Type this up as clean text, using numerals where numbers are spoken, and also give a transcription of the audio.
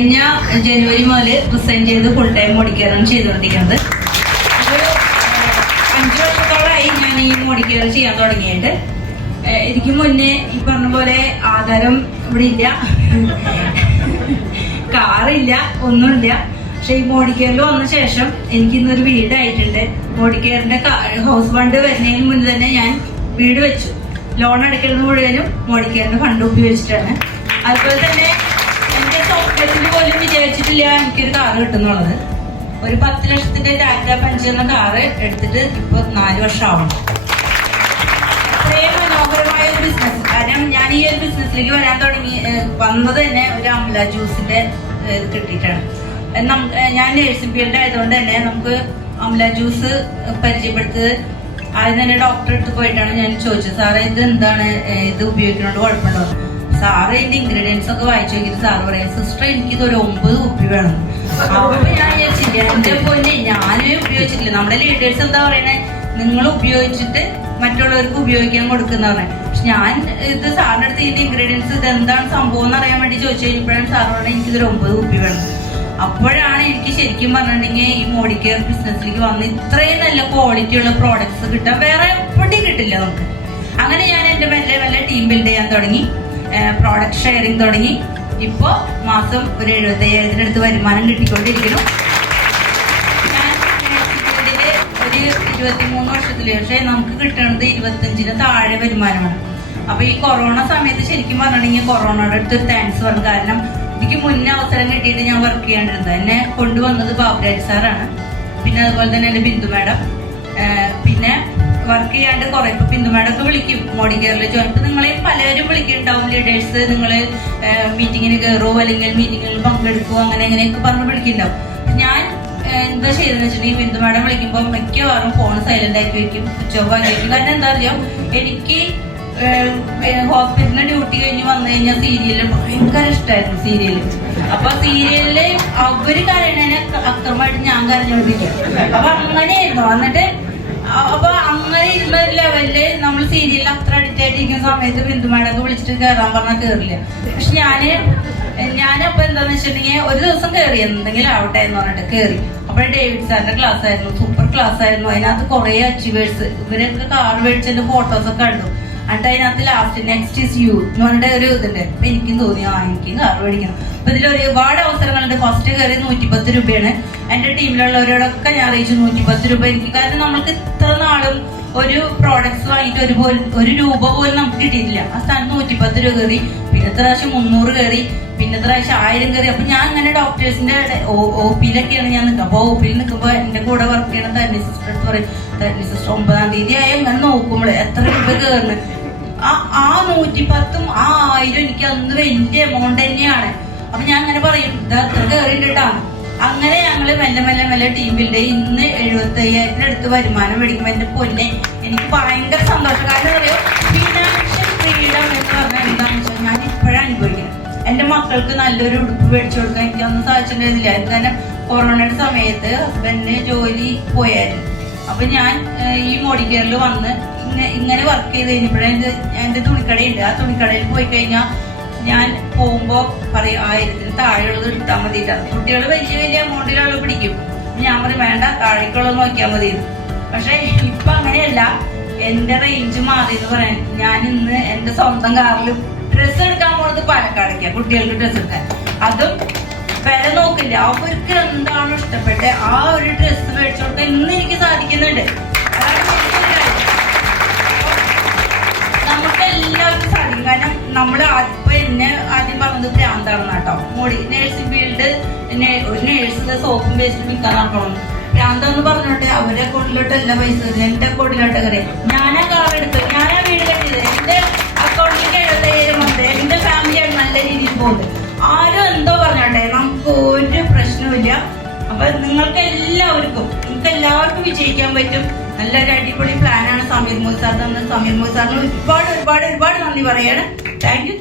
കഴിഞ്ഞ ജനുവരി മുതൽ റിസൈൻ ചെയ്ത് ഫുൾ ടൈം മോഡിക്കെയറാണ് ചെയ്തുകൊണ്ടിരിക്കുന്നത്. ഒരു 5 വർഷത്തോളമായി ഞാൻ ഈ മോഡിക്കെയർ ചെയ്യാൻ തുടങ്ങിയിട്ട്. എനിക്ക് മുന്നേ ഈ പറഞ്ഞ പോലെ ആധാരം ഇവിടെ ഇല്ല, കാറില്ല, ഒന്നുമില്ല. പക്ഷെ ഈ മോഡിക്കെയറിൽ വന്ന ശേഷം എനിക്കിന്നൊരു വീടായിട്ടുണ്ട്. മോഡിക്കെയറിന്റെ ഹൗസ് ഫണ്ട് വരുന്നതിന് മുന്നേ തന്നെ ഞാൻ വീട് വെച്ചു. ലോൺ അടയ്ക്കുന്നത് മുഴുവനും മോഡിക്കെയറിന്റെ ഫണ്ട് ഉപയോഗിച്ചിട്ടാണ്. അതുപോലെ തന്നെ എന്റെ സ്വപ്നത്തിൽ പോലും വിചാരിച്ചിട്ടില്ല എനിക്കൊരു കാറ് കിട്ടുന്നുള്ളത്. ഒരു 10 ലക്ഷത്തിന്റെ ടാറ്റ പഞ്ച് എന്ന കാറ് എടുത്തിട്ട് ഇപ്പൊ 4 വർഷമാവണം. അത്രയും മനോഹരമായ ഒരു ബിസിനസ്. കാരണം ഞാൻ ഈ ഒരു ബിസിനസ്സിലേക്ക് വന്നത് തന്നെ ഒരു അമല ജ്യൂസിന്റെ കിട്ടിയിട്ടാണ്. ഞാൻ നേഴ്സിംഗ് ഫീൽഡ് ആയതുകൊണ്ട് തന്നെ നമുക്ക് അമല ജ്യൂസ് പരിചയപ്പെടുത്തത് ആദ്യം തന്നെ ഡോക്ടറെ അടുത്ത് പോയിട്ടാണ് ഞാൻ ചോദിച്ചത്, സാറേ ഇത് എന്താണ്, ഇത് ഉപയോഗിക്കുന്നതുകൊണ്ട് കുഴപ്പമുണ്ടോ? സാറ് ഇതിന്റെ ഇൻഗ്രീഡിയൻസ് ഒക്കെ വായിച്ചു നോക്കിയിട്ട് സാറ് പറയാം, സിസ്റ്റർ എനിക്കിതൊരു 9 കുപ്പി വേണം. അപ്പൊ ഞാൻ വിചാരിച്ചില്ല, എന്റെ പൊന്നെ ഞാനേ ഉപയോഗിച്ചിട്ടില്ല. നമ്മുടെ ലീഡേഴ്സ് എന്താ പറയണേ, നിങ്ങൾ ഉപയോഗിച്ചിട്ട് മറ്റുള്ളവർക്ക് ഉപയോഗിക്കാൻ കൊടുക്കുന്ന പറഞ്ഞത്. പക്ഷെ ഞാൻ ഇത് സാറിന്റെ അടുത്ത് ഇതിന്റെ ഇൻഗ്രീഡിയൻസ് ഇത് എന്താണ് സംഭവം എന്ന് അറിയാൻ വേണ്ടി ചോദിച്ചു കഴിഞ്ഞപ്പോഴാണ് സാറ് പറഞ്ഞത് എനിക്കിതൊരു 9 കുപ്പി വേണം. അപ്പോഴാണ് എനിക്ക് ശരിക്കും പറഞ്ഞിട്ടുണ്ടെങ്കിൽ ഈ മോഡിക്കെയർ ബിസിനസ്സിലേക്ക് വന്ന് ഇത്രയും നല്ല ക്വാളിറ്റി ഉള്ള പ്രോഡക്ട്സ് കിട്ടാൻ വേറെ എവിടെയും കിട്ടില്ല നമുക്ക്. അങ്ങനെ ഞാൻ എന്റെ മെല്ലെ ടീം ബിൽഡ് ചെയ്യാൻ തുടങ്ങി, പ്രോഡക്റ്റ് ഷെയറിങ് തുടങ്ങി. ഇപ്പോ മാസം ഒരു 75,000 അടുത്ത് വരുമാനം കിട്ടിക്കൊണ്ടിരിക്കുന്നു. ഞാൻ ഫീൽഡില് ഒരു 23 വർഷത്തില്, പക്ഷെ നമുക്ക് കിട്ടുന്നത് 25-ന് താഴെ വരുമാനമാണ്. അപ്പൊ ഈ കൊറോണ സമയത്ത് ശരിക്കും പറഞ്ഞിട്ടുണ്ടെങ്കിൽ കൊറോണയുടെ അടുത്ത് താങ്ക്സ് പറഞ്ഞു. കാരണം എനിക്ക് മുന്നേ അവസരം കിട്ടിയിട്ട് ഞാൻ വർക്ക് ചെയ്യാണ്ടിരുന്നത്. എന്നെ കൊണ്ടുവന്നത് ബാബുരാജ് സാറാണ്. പിന്നെ അതുപോലെ തന്നെ എന്റെ ബിന്ദു മാഡം. പിന്നെ വർക്ക് ചെയ്യാണ്ട് കുറെ ഇപ്പൊ ബിന്ദു മാഡം ഒക്കെ വിളിക്കും മോഡിക്കെയറിൽ ജോയിൻ. ഇപ്പൊ നിങ്ങളെയും പലരും വിളിക്കുന്നുണ്ടാവും ലീഡേഴ്സ്, നിങ്ങൾ മീറ്റിങ്ങിന് കയറുമോ അല്ലെങ്കിൽ മീറ്റിങ്ങിൽ പങ്കെടുക്കുമോ അങ്ങനെ അങ്ങനെയൊക്കെ പറഞ്ഞ് വിളിക്കുന്നുണ്ടാവും. ഞാൻ എന്താ ചെയ്തെന്ന് വെച്ചിട്ടുണ്ടെങ്കിൽ ബിന്ദു മാഡം വിളിക്കുമ്പോൾ മിക്കവാറും ഫോൺ സൈലന്റ് ആക്കി വെക്കും, സ്വിച്ച് ഓഫ് ആക്കി വെക്കും. കാരണം എന്താ അറിയാം, എനിക്ക് ഹോസ്പിറ്റലിന് ഡ്യൂട്ടി കഴിഞ്ഞ് വന്നു കഴിഞ്ഞാൽ സീരിയല് ഭയങ്കര ഇഷ്ടമായിരുന്നു. സീരിയല് അപ്പൊ സീരിയലില് അവര് കരയണേനെ അക്രമമായിട്ട് ഞാൻ കരഞ്ഞോണ്ടിരിക്കും. അപ്പൊ അങ്ങനെയായിരുന്നു. എന്നിട്ട് അപ്പൊ അങ്ങനെ ഇരുന്ന ലെവലില് നമ്മൾ സീരിയലിൽ അത്ര അഡിക്റ്റ് ആയിട്ടിരിക്കുന്ന സമയത്ത് ബിന്ദുമാടൊക്കെ വിളിച്ചിട്ട് കയറാൻ പറഞ്ഞാൽ കയറില്ല. പക്ഷെ ഞാനപ്പൊ എന്താന്ന് വെച്ചിട്ടുണ്ടെങ്കിൽ ഒരു ദിവസം കയറി, എന്തെങ്കിലും ആവട്ടെ എന്ന് പറഞ്ഞിട്ട് കയറി. അപ്പൊ ഡേവിഡ് സാറിന്റെ ക്ലാസ് ആയിരുന്നു, സൂപ്പർ ക്ലാസ് ആയിരുന്നു. അതിനകത്ത് കുറെ അച്ചീവേഴ്സ്, ഇവരൊക്കെ കാർ മേടിച്ചതിന്റെ ഫോട്ടോസ് ഒക്കെ കണ്ടു. എന്നിട്ട് അതിനകത്ത് ലാസ്റ്റ് നെക്സ്റ്റ് ഈസ് യു എന്ന് പറഞ്ഞിട്ട് ഒരു ഇതുണ്ട്. അപ്പൊ എനിക്കും തോന്നി എനിക്ക് കാർ മേടിക്കണം. അപ്പൊ ഇതിൽ ഒരുപാട് അവസരങ്ങളുണ്ട്. ഫസ്റ്റ് കയറി 110 രൂപയാണ്. എന്റെ ടീമിലുള്ളവരോടൊക്കെ ഞാൻ അറിയിച്ചു 110 രൂപ എനിക്ക്. കാരണം നമ്മൾക്ക് ഇത്ര നാളും ഒരു പ്രോഡക്ട്സ് വാങ്ങിയിട്ട് ഒരു രൂപ പോലും നമുക്ക് കിട്ടിയിട്ടില്ല. ആ സ്ഥാനത്ത് 110 രൂപ കയറി. പിന്നെ പ്രാവശ്യം 300 കയറി, പിന്നെ പ്രാവശ്യം 1000 കയറി. അപ്പൊ ഞാൻ അങ്ങനെ ഡോക്ടേഴ്സിന്റെ OP-ലൊക്കെയാണ് ഞാൻ നിൽക്കുക. അപ്പൊ OP-ൽ നിൽക്കുമ്പോൾ എന്റെ കൂടെ വർക്ക് ചെയ്യണ തരണി സിസ്റ്റർ അടുത്ത് പറയും, തരണി സിസ്റ്റർ 9-ാം തീയതി ആയി അങ്ങനെ നോക്കുമ്പോൾ എത്ര രൂപ കയറുന്നു. ആ 110ഉം ആ 1000 എനിക്ക് അന്ന് വലിയ എമൗണ്ട് തന്നെയാണ്. അപ്പൊ ഞാൻ അങ്ങനെ പറയും, ഇത് അത്ര കയറിയിട്ടാണ്. അങ്ങനെ ഞങ്ങള് മെല്ലെ ടീം ബിൽഡ് ഇന്ന് 75,000 അടുത്ത് വരുമാനം മേടിക്കുമ്പോ എന്റെ പൊന്നെ എനിക്ക് ഭയങ്കര സന്തോഷം. കാരണം അറിയോ, ഫിനാൻഷ്യൽ ഫ്രീഡം എന്ന് പറഞ്ഞാൽ എന്താണെന്ന് വെച്ചാൽ ഞാൻ ഇപ്പോഴാണ് അനുഭവിക്കുന്നത്. എന്റെ മക്കൾക്ക് നല്ലൊരു ഉടുപ്പ് മേടിച്ചു കൊടുക്കാൻ എനിക്ക് ഒന്നും സാധിച്ചിട്ടുണ്ടായിരുന്നില്ല. കാരണം കൊറോണയുടെ സമയത്ത് ഹസ്ബൻഡിന് ജോലി പോയായിരുന്നു. അപ്പൊ ഞാൻ ഈ മോഡിക്കെയറിൽ വന്ന് ഇങ്ങനെ വർക്ക് ചെയ്ത് കഴിഞ്ഞപ്പോഴേ എന്റെ തുണിക്കടയുണ്ട്. ആ തുണിക്കടയിൽ പോയി കഴിഞ്ഞാൽ ഞാൻ പോകുമ്പോ പറയും 1000-ന് താഴെയുള്ളത് എടുത്താൽ മതിയിട്ടാണ്. കുട്ടികൾ വലിയ എമൗണ്ടിലുള്ള പിടിക്കും. ഞാൻ പറയും വേണ്ട, താഴേക്കുള്ളത് നോക്കിയാൽ മതി. പക്ഷെ ഇപ്പൊ അങ്ങനെയല്ല, എന്റെ റേഞ്ച് മാറി എന്ന് പറയാൻ. ഞാൻ ഇന്ന് എന്റെ സ്വന്തം കാറിൽ ഡ്രസ്സ് എടുക്കാൻ പോകുന്നത് പാലക്കാടേക്കാണ്, കുട്ടികൾക്ക് ഡ്രസ്സ് എടുക്കാൻ. അതും വില നോക്കില്ല, അവർക്ക് എന്താണോ ഇഷ്ടപ്പെട്ടത് ആ ഒരു ഡ്രസ്സ് മേടിച്ചു കൊടുക്കാൻ ഇന്ന് എനിക്ക് സാധിക്കുന്നുണ്ട്. നമുക്ക് എല്ലാവർക്കും സാധിക്കും. കാരണം നമ്മള് ഇപ്പൊ എന്നെ ആദ്യം പറഞ്ഞത് ഭ്രാന്താണെന്ന് കേട്ടോ. നേഴ്സിംഗ് ഫീൽഡ് ഒരു നേഴ്സിന്റെ സോപ്പും പേസ്റ്റും വിൽക്കാൻ നടക്കണം. ഭ്രാന്തെന്ന് പറഞ്ഞോട്ടെ അവരെ അക്കൗണ്ടിലോട്ട് എല്ലാ പൈസ എന്റെ അക്കൗണ്ടിലോട്ട് കയറി. ഞാനാ കാർ എടുത്ത്, ഞാനാ വീട് കെട്ടിയത്, എന്റെ അക്കൗണ്ടിലേക്ക് 70,000 വന്നത്. എന്റെ ഫാമിലിയാണ് നല്ല രീതിയിൽ പോകുന്നത്. ആരും എന്തോ പറഞ്ഞോട്ടെ, നമുക്ക് ഒരു പ്രശ്നവുമില്ല. അപ്പൊ നിങ്ങൾക്ക് എല്ലാവർക്കും വിജയിക്കാൻ പറ്റും. നല്ലൊരു അടിപൊളി പ്ലാനാണ് സമീർ മോദി സാർ തന്നത്. സമീർ മോദി സാറിന് ഒരുപാട് നന്ദി പറയാണ്. Thank you.